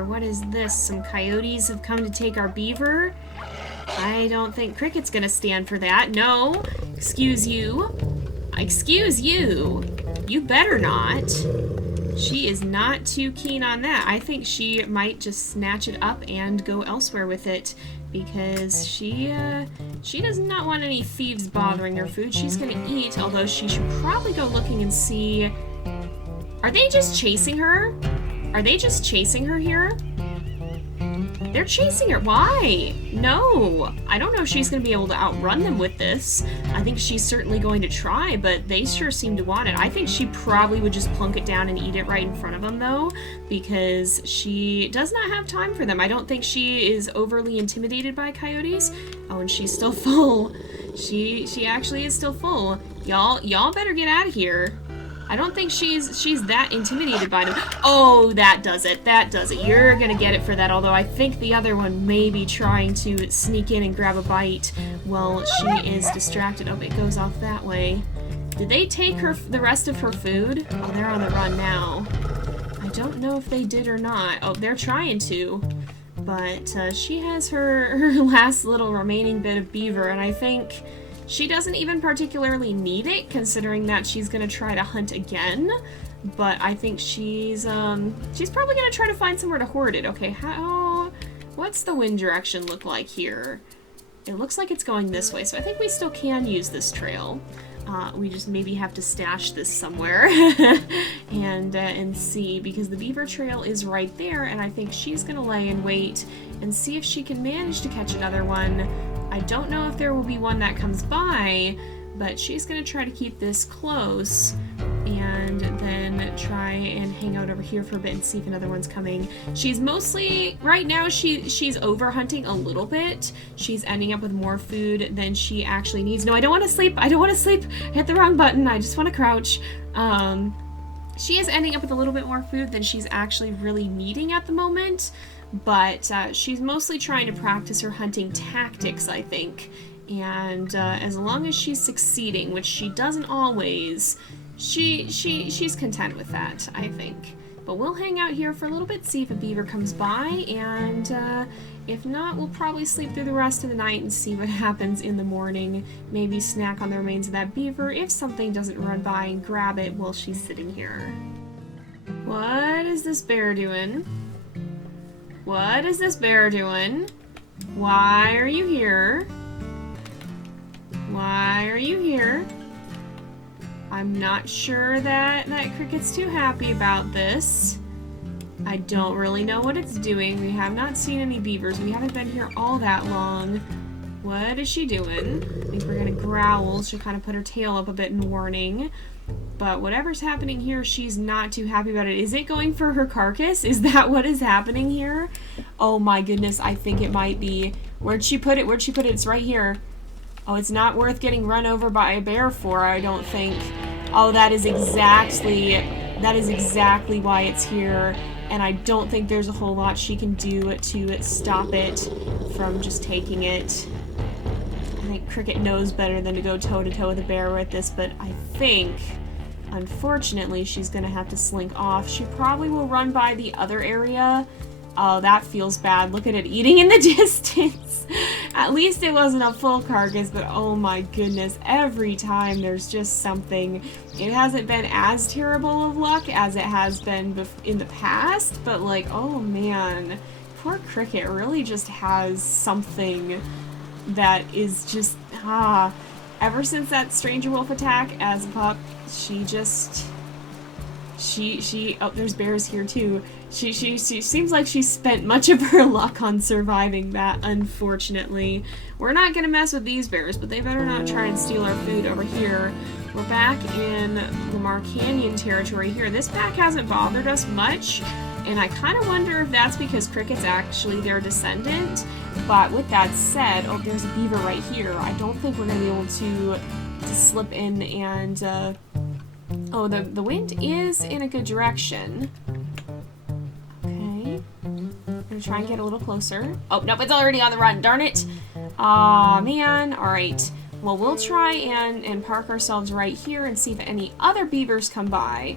here? What is this? Some coyotes have come to take our beaver? I don't think Cricket's gonna stand for that. No. Excuse you. Excuse you. You better not. She is not too keen on that. I think she might just snatch it up and go elsewhere with it because she does not want any thieves bothering her food. She's gonna eat, although she should probably go looking and see. Are they just chasing her? Are they just chasing her here? They're chasing her. Why? No. I don't know if she's going to be able to outrun them with this. I think she's certainly going to try, but they sure seem to want it. I think she probably would just plunk it down and eat it right in front of them, though, because she does not have time for them. I don't think she is overly intimidated by coyotes. Oh, and she's still full. She actually is still full. Y'all better get out of here. I don't think she's that intimidated by them. Oh, that does it. That does it. You're gonna get it for that, although I think the other one may be trying to sneak in and grab a bite while she is distracted. Oh, it goes off that way. Did they take the rest of her food? Oh, they're on the run now. I don't know if they did or not. Oh, they're trying to. But she has her last little remaining bit of beaver, and I think she doesn't even particularly need it, considering that she's gonna try to hunt again. But I think she's probably gonna try to find somewhere to hoard it. Okay, what's the wind direction look like here? It looks like it's going this way, so I think we still can use this trail. We just maybe have to stash this somewhere and see, because the beaver trail is right there, and I think she's gonna lay in wait and see if she can manage to catch another one. I don't know if there will be one that comes by, but she's going to try to keep this close and then try and hang out over here for a bit and see if another one's coming. She's mostly, right now, she's over hunting a little bit. She's ending up with more food than she actually needs. No, I don't want to sleep. I don't want to sleep. I hit the wrong button. I just want to crouch. She is ending up with a little bit more food than she's actually really needing at the moment. But she's mostly trying to practice her hunting tactics, I think. And as long as she's succeeding, which she doesn't always, she's content with that, I think. But we'll hang out here for a little bit, see if a beaver comes by, and if not, we'll probably sleep through the rest of the night and see what happens in the morning. Maybe snack on the remains of that beaver if something doesn't run by and grab it while she's sitting here. What is this bear doing? What is this bear doing? Why are you here? Why are you here? I'm not sure that Cricket's too happy about this. I don't really know what it's doing. We have not seen any beavers. We haven't been here all that long. What is she doing? I think we're gonna growl. She'll kind of put her tail up a bit in warning. But whatever's happening here, she's not too happy about it. Is it going for her carcass? Is that what is happening here? Oh my goodness, I think it might be. Where'd she put it? Where'd she put it? It's right here. Oh, it's not worth getting run over by a bear for, I don't think. Oh, that is exactly why it's here. And I don't think there's a whole lot she can do to stop it from just taking it. I think Cricket knows better than to go toe-to-toe with a bear with this, but I think, unfortunately, she's gonna have to slink off. She probably will run by the other area. Oh, that feels bad. Look at it eating in the distance. At least it wasn't a full carcass, but oh my goodness, every time there's just something. It hasn't been as terrible of luck as it has been in the past, but like, oh man, poor Cricket really just has something that is just, ever since that stranger wolf attack as a pup, she oh, there's bears here too. She seems like she spent much of her luck on surviving that, unfortunately. We're not gonna mess with these bears, but they better not try and steal our food over here. We're back in Lamar Canyon territory here. This pack hasn't bothered us much, and I kind of wonder if that's because Cricket's actually their descendant. But with that said, oh, there's a beaver right here. I don't think we're gonna be able to slip in and, oh, the wind is in a good direction. Okay. I'm gonna try and get a little closer. Oh, nope, it's already on the run, darn it. Aw, man. Alright. Well, we'll try and park ourselves right here and see if any other beavers come by.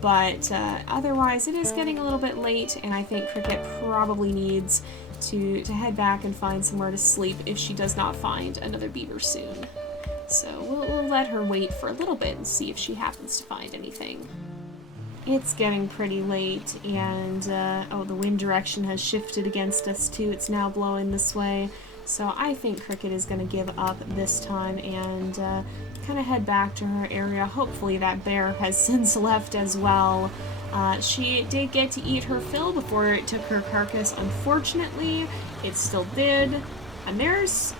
But otherwise, it is getting a little bit late, and I think Cricket probably needs to head back and find somewhere to sleep if she does not find another beaver soon. So we'll let her wait for a little bit and see if she happens to find anything. It's getting pretty late, and oh, the wind direction has shifted against us too. It's now blowing this way. So I think Cricket is going to give up this time and kind of head back to her area. Hopefully that bear has since left as well. She did get to eat her fill before it took her carcass. Unfortunately, it still did. And there's...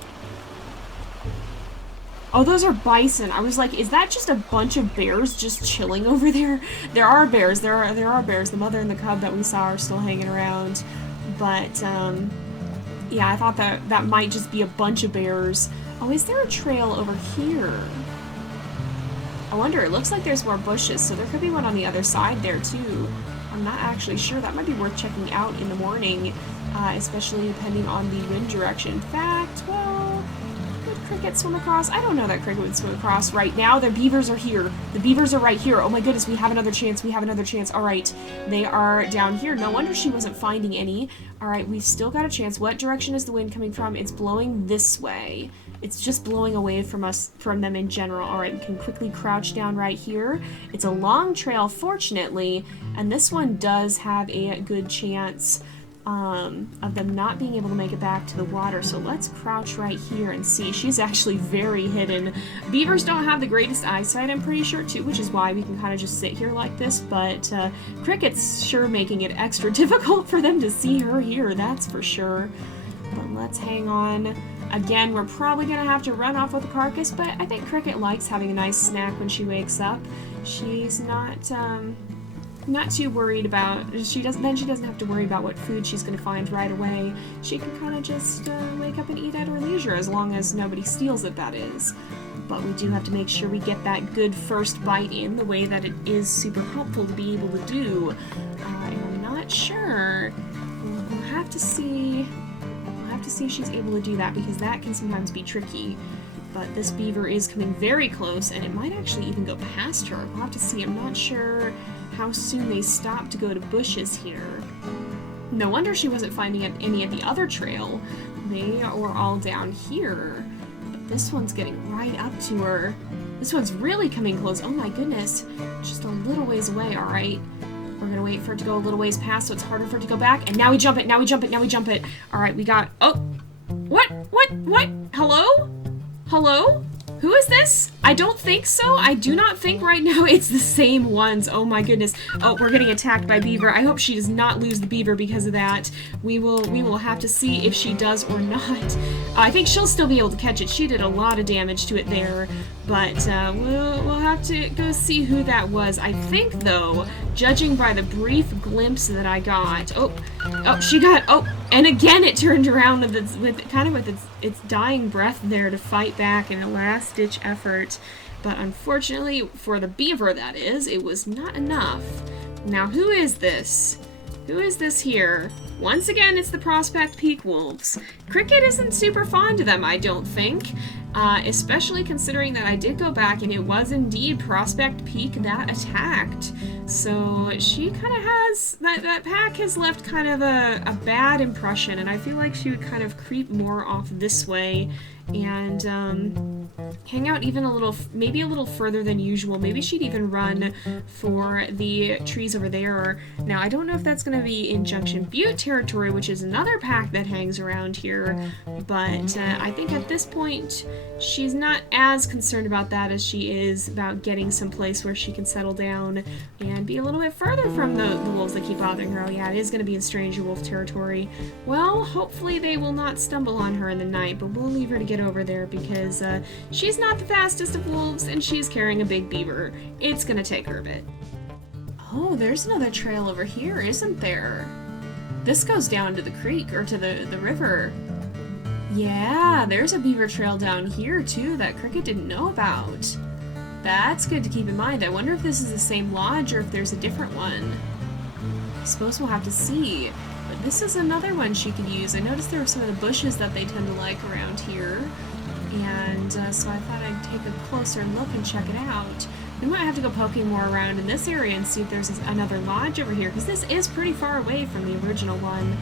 Oh, those are bison. I was like, is that just a bunch of bears just chilling over there? There are bears. There are bears. The mother and the cub that we saw are still hanging around. But, yeah, I thought that might just be a bunch of bears. Oh, is there a trail over here? I wonder, it looks like there's more bushes, so there could be one on the other side there too. I'm not actually sure. That might be worth checking out in the morning, especially depending on the wind direction. In fact, well, would Cricket swim across? I don't know that Cricket would swim across right now. The beavers are here. The beavers are right here. Oh my goodness, we have another chance. We have another chance. All right, they are down here. No wonder she wasn't finding any. All right, we've still got a chance. What direction is the wind coming from? It's blowing this way. It's just blowing away from us, from them in general. All right, we can quickly crouch down right here. It's a long trail, fortunately, and this one does have a good chance of them not being able to make it back to the water. So let's crouch right here and see. She's actually very hidden. Beavers don't have the greatest eyesight, I'm pretty sure, too, which is why we can kind of just sit here like this. But Cricket's sure making it extra difficult for them to see her here, that's for sure. But let's hang on. Again, we're probably going to have to run off with the carcass, but I think Cricket likes having a nice snack when she wakes up. She's not too worried about, she doesn't have to worry about what food she's going to find right away. She can kind of just wake up and eat at her leisure, as long as nobody steals it, that is. But we do have to make sure we get that good first bite in, the way that it is super helpful to be able to do. And I'm not sure. We'll have to see. To see if she's able to do that, because that can sometimes be tricky. But this beaver is coming very close, and it might actually even go past her. We'll have to see. I'm not sure how soon they stop to go to bushes here. No wonder she wasn't finding any at the other trail. They were all down here. But this one's getting right up to her. This one's really coming close. Oh my goodness. Just a little ways away, alright. We're gonna wait for it to go a little ways past, so it's harder for it to go back. And now we jump it, now we jump it, now we jump it. Alright, we got... Oh! What? Hello? Hello? Who is this? I don't think so. I do not think right now it's the same ones. Oh my goodness. Oh, we're getting attacked by beaver. I hope she does not lose the beaver because of that. We will have to see if she does or not. I think she'll still be able to catch it. She did a lot of damage to it there. But we'll have to go see who that was. I think, though, judging by the brief glimpse that I got... Oh, she got... Oh, and again it turned around with its dying breath there to fight back in a last-ditch effort. But unfortunately, for the beaver, that is, it was not enough. Now, who is this? Who is this here? Once again, it's the Prospect Peak wolves. Cricket isn't super fond of them, I don't think. Especially considering that I did go back and it was indeed Prospect Peak that attacked. So she kind of has, that pack has left kind of a bad impression, and I feel like she would kind of creep more off this way and hang out even maybe a little further than usual. Maybe she'd even run for the trees over there. Now, I don't know if that's going to be in Junction Butte territory, which is another pack that hangs around here, but I think at this point she's not as concerned about that as she is about getting someplace where she can settle down and be a little bit further from the wolves that keep bothering her. Oh yeah, it is going to be in Stranger Wolf territory. Well, hopefully they will not stumble on her in the night, but we'll leave her to get over there because she's not the fastest of wolves and she's carrying a big beaver. It's going to take her a bit. Oh, there's another trail over here, isn't there? This goes down to the creek, or to the river. Yeah, there's a beaver trail down here, too, that Cricket didn't know about. That's good to keep in mind. I wonder if this is the same lodge, or if there's a different one. I suppose we'll have to see. But this is another one she could use. I noticed there were some of the bushes that they tend to like around here. And so I thought I'd take a closer look and check it out. We might have to go poking more around in this area and see if there's another lodge over here, because this is pretty far away from the original one.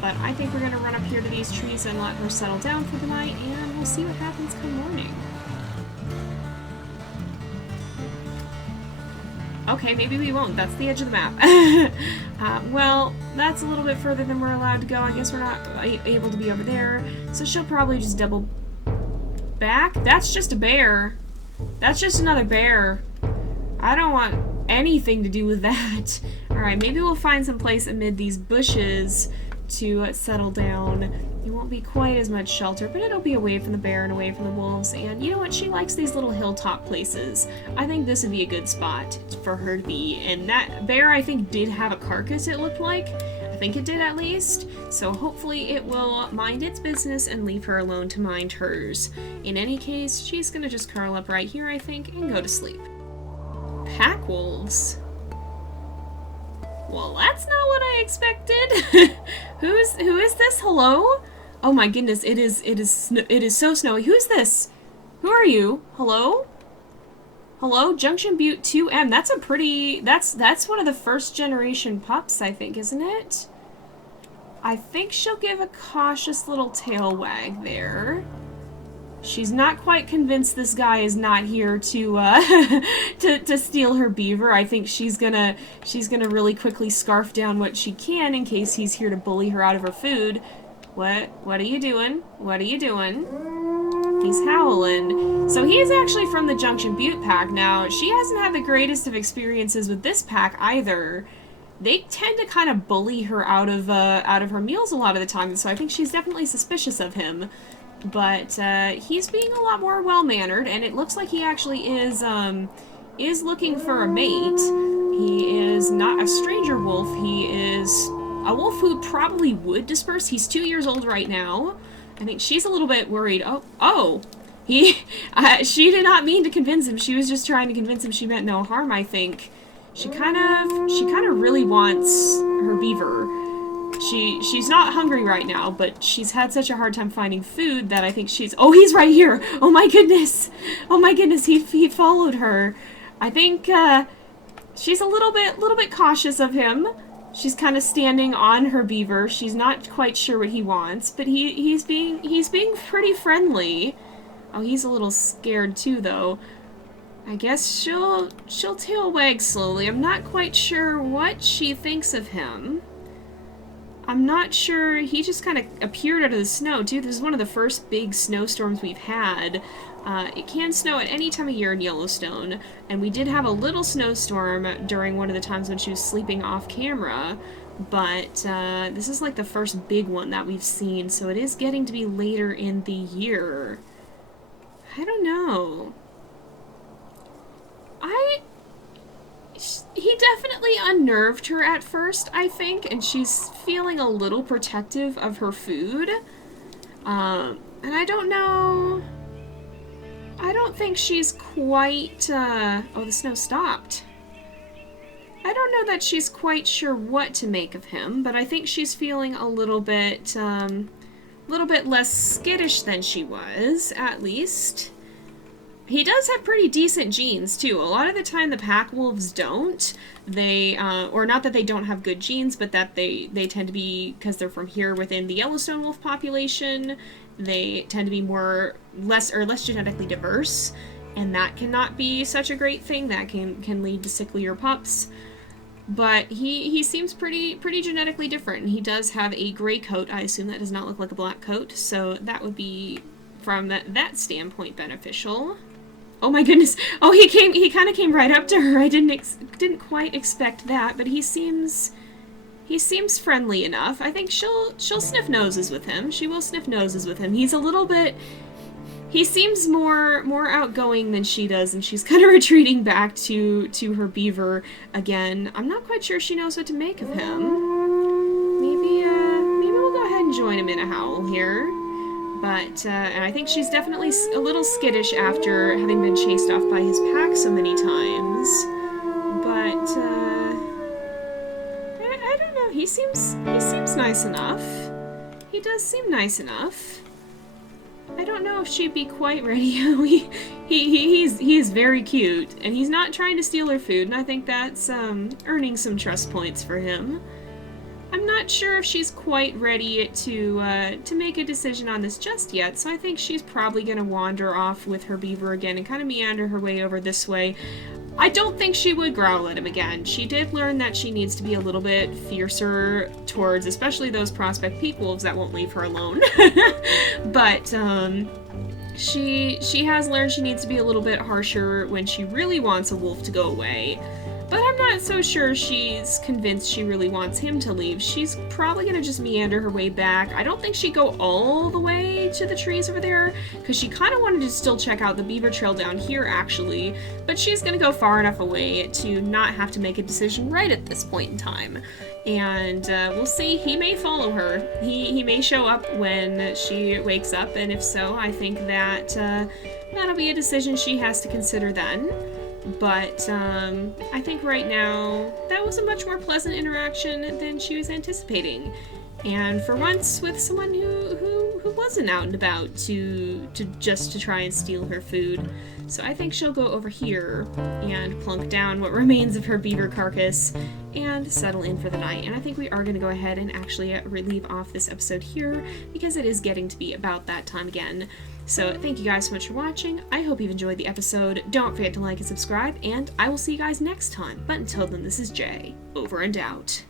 But I think we're going to run up here to these trees and let her settle down for the night, and we'll see what happens come morning. Okay, maybe we won't. That's the edge of the map. Well, that's a little bit further than we're allowed to go. I guess we're not able to be over there. So she'll probably just double back. That's just a bear. That's just another bear. I don't want anything to do with that. Alright, maybe we'll find some place amid these bushes to settle down. It won't be quite as much shelter, but it'll be away from the bear and away from the wolves. And you know what? She likes these little hilltop places. I think this would be a good spot for her to be. And that bear, I think, did have a carcass, it looked like. I think it did, at least. So hopefully it will mind its business and leave her alone to mind hers. In any case, she's gonna just curl up right here, I think, and go to sleep. Pack wolves. Well, that's not what I expected. Who is this? Hello? Oh my goodness, it is so snowy. Who's this? Who are you? Hello? Hello? Junction Butte 2M. That's a pretty, that's one of the first generation pups, I think, isn't it? I think she'll give a cautious little tail wag there. She's not quite convinced this guy is not here to to steal her beaver. I think she's gonna really quickly scarf down what she can in case he's here to bully her out of her food. What are you doing? What are you doing? He's howling. So he is actually from the Junction Butte pack. Now, she hasn't had the greatest of experiences with this pack either. They tend to kind of bully her out of her meals a lot of the time, so I think she's definitely suspicious of him. But he's being a lot more well-mannered, and it looks like he actually is looking for a mate. He is not a stranger wolf. He is a wolf who probably would disperse. He's 2 years old right now. I think she's a little bit worried. She did not mean to convince him. She was just trying to convince him she meant no harm, I think. She kind of really wants her beaver. She's not hungry right now, but she's had such a hard time finding food that I think she's... Oh, he's right here! Oh my goodness! Oh my goodness, he followed her. I think, she's a little bit cautious of him. She's kind of standing on her beaver. She's not quite sure what he wants, but he's being pretty friendly. Oh, he's a little scared too, though. I guess she'll tail wag slowly. I'm not quite sure what she thinks of him. I'm not sure. He just kind of appeared out of the snow, too. This is one of the first big snowstorms we've had. It can snow at any time of year in Yellowstone, and we did have a little snowstorm during one of the times when she was sleeping off camera, but this is like the first big one that we've seen, so it is getting to be later in the year. I don't know. He definitely unnerved her at first, I think, and she's feeling a little protective of her food. And I don't know... I don't think she's quite, oh, the snow stopped. I don't know that she's quite sure what to make of him, but I think she's feeling a little bit less skittish than she was, at least. He does have pretty decent genes, too. A lot of the time the pack wolves don't. They, or not that they don't have good genes, but that they tend to be, because they're from here within the Yellowstone wolf population, they tend to be less genetically diverse, and that cannot be such a great thing. That can lead to sicklier pups. But he seems pretty genetically different, and he does have a gray coat. I assume that does not look like a black coat, so that would be, from that standpoint, beneficial. Oh my goodness! Oh, he kind of came right up to her. I didn't quite expect that, but he seems friendly enough. I think she'll sniff noses with him. She will sniff noses with him. He's a little bit... He seems more outgoing than she does, and she's kind of retreating back to her beaver again. I'm not quite sure she knows what to make of him. Maybe we'll go ahead and join him in a howl here. But, and I think she's definitely a little skittish after having been chased off by his pack so many times. But, I don't know. He seems nice enough. He does seem nice enough. I don't know if she'd be quite ready. He's very cute, and he's not trying to steal her food, and I think that's earning some trust points for him. I'm not sure if she's quite ready to make a decision on this just yet, so I think she's probably going to wander off with her beaver again and kind of meander her way over this way. I don't think she would growl at him again. She did learn that she needs to be a little bit fiercer towards especially those prospect peak wolves that won't leave her alone. But she has learned she needs to be a little bit harsher when she really wants a wolf to go away. But I'm not so sure she's convinced she really wants him to leave. She's probably going to just meander her way back. I don't think she'd go all the way to the trees over there, because she kind of wanted to still check out the beaver trail down here, actually. But she's going to go far enough away to not have to make a decision right at this point in time. And we'll see. He may follow her. He may show up when she wakes up, and if so, I think that that'll be a decision she has to consider then. But I think right now that was a much more pleasant interaction than she was anticipating. And for once, with someone who wasn't out and about to try and steal her food. So I think she'll go over here and plunk down what remains of her beaver carcass and settle in for the night. And I think we are going to go ahead and actually leave off this episode here, because it is getting to be about that time again. So thank you guys so much for watching. I hope you've enjoyed the episode. Don't forget to like and subscribe, and I will see you guys next time. But until then, this is Jay, over and out.